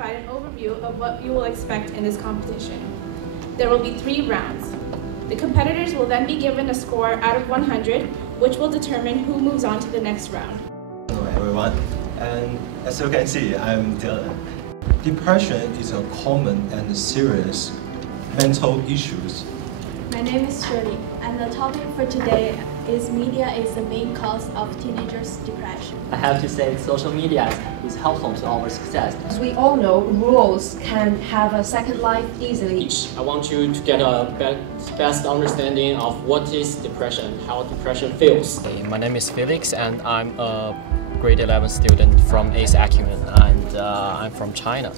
provide an overview of what you will expect in this competition. There will be 3 rounds. The competitors will then be given a score out of 100, which will determine who moves on to the next round. Hello everyone, and as you can see, I'm Dylan. Depression is a common and serious mental issue. My name is Shirley, and the topic for today is media is the main cause of teenagers' depression. I have to say social media is helpful to our success. As we all know, rules can have a second life easily. I want you to get a best understanding of what is depression, how depression feels. My name is Felix, and I'm a grade 11 student from ACE Acumen, and I'm from China.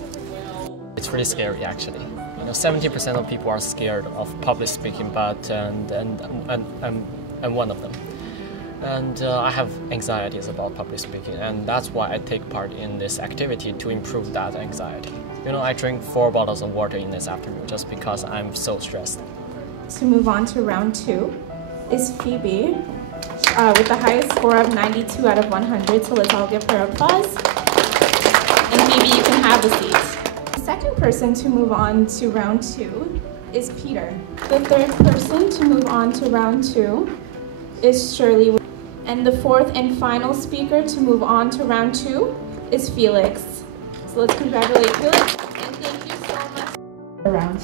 It's really scary, actually. 70% of people are scared of public speaking, but I'm one of them. And I have anxieties about public speaking, and that's why I take part in this activity to improve that anxiety. I drink 4 bottles of water in this afternoon just because I'm so stressed. To move on to round 2 is Phoebe with the highest score of 92 out of 100, so let's all give her applause. And Phoebe, you can have a seat. The second person to move on to round 2 is Peter. The third person to move on to round 2 is Shirley. And the fourth and final speaker to move on to round 2 is Felix. So let's congratulate Felix, and thank you so much. Round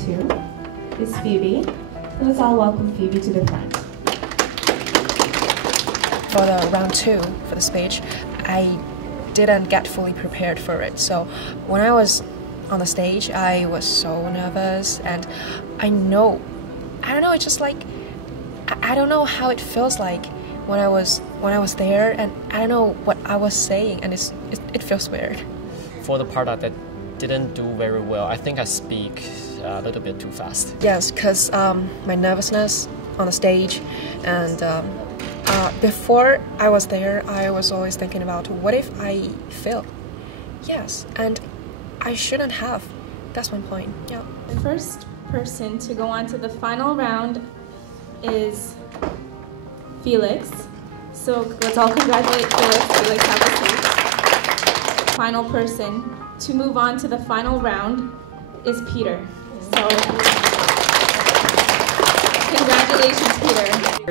2 is Phoebe. So let's all welcome Phoebe to the front. For the round 2, for the speech, I didn't get fully prepared for it. So when I was on the stage, I was so nervous, and I don't know, it's just like, I don't know how it feels like when I was there, and I don't know what I was saying, and it feels weird. For the part that I didn't do very well, I think I speak a little bit too fast. Yes, because my nervousness on the stage, and before I was there, I was always thinking about what if I fail? Yes, and I shouldn't have. That's my point, yeah. The first person to go on to the final round is Felix. So let's all congratulate Felix. Felix, have a seat. Final person to move on to the final round is Peter. So congratulations, Peter.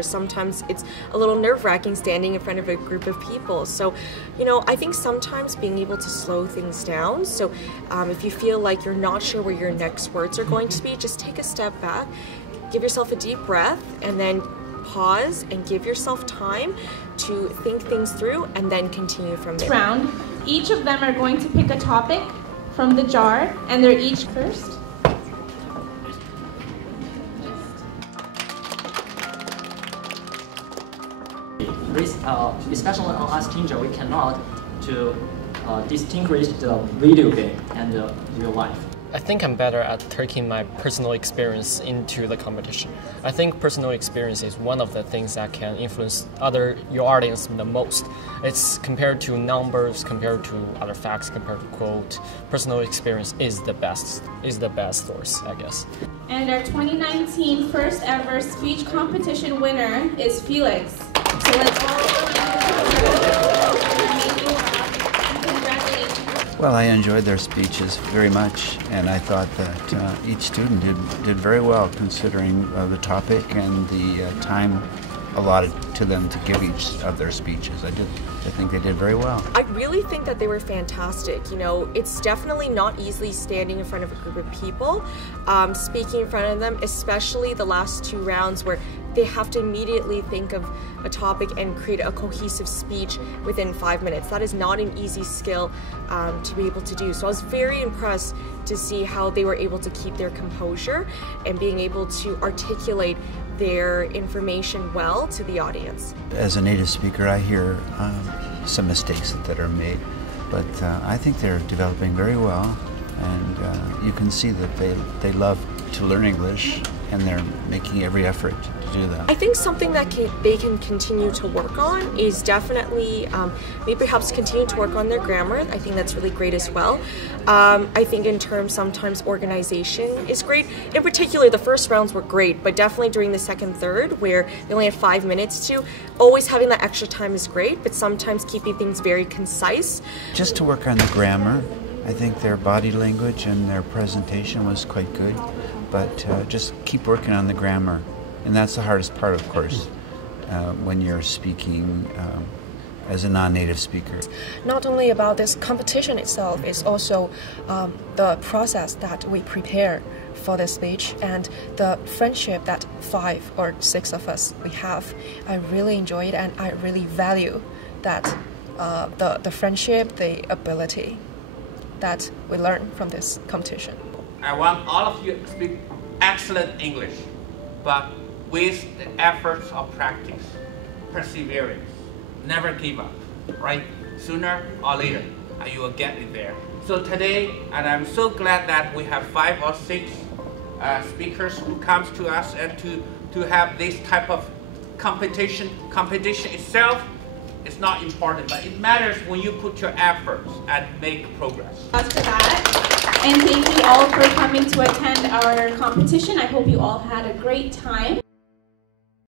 Sometimes it's a little nerve-wracking standing in front of a group of people. So, I think sometimes being able to slow things down. So if you feel like you're not sure where your next words are going to be, just take a step back, give yourself a deep breath, and then pause and give yourself time to think things through, and then continue from there. Round, each of them are going to pick a topic from the jar, and they're each first. Especially on us teenagers, we cannot distinguish the video game and the real life. I think I'm better at taking my personal experience into the competition. I think personal experience is one of the things that can influence your audience the most. It's compared to numbers, compared to other facts, compared to quote. Personal experience is the best source, I guess. And our 2019 first ever speech competition winner is Felix. So let's all Well, I enjoyed their speeches very much, and I thought that each student did very well considering the topic and the time allotted to them to give each of their speeches. I think they did very well. I really think that they were fantastic. It's definitely not easy standing in front of a group of people, speaking in front of them, especially the last 2 rounds where they have to immediately think of a topic and create a cohesive speech within 5 minutes. That is not an easy skill to be able to do. So I was very impressed to see how they were able to keep their composure and being able to articulate their information well to the audience. As a native speaker, I hear some mistakes that are made, but I think they're developing very well, and you can see that they love to learn English, and they're making every effort to do that. I think something that they can continue to work on is definitely maybe perhaps continue to work on their grammar. I think that's really great as well. I think in terms sometimes organization is great. In particular, the first rounds were great, but definitely during the second, third, where they only had 5 minutes to, always having that extra time is great, but sometimes keeping things very concise. Just to work on the grammar I think their body language and their presentation was quite good, but just keep working on the grammar. And that's the hardest part, of course, when you're speaking as a non-native speaker. Not only about this competition itself, it's also the process that we prepare for the speech and the friendship that 5 or 6 of us we have. I really enjoy it, and I really value that the friendship, the ability that we learn from this competition. I want all of you to speak excellent English, but with the efforts of practice, perseverance, never give up, right? Sooner or later, you will get it there. So today, and I'm so glad that we have 5 or 6 speakers who comes to us and to have this type of competition. Competition itself is not important, but it matters when you put your efforts and make progress. As for that, and thank you all for coming to attend our competition. I hope you all had a great time.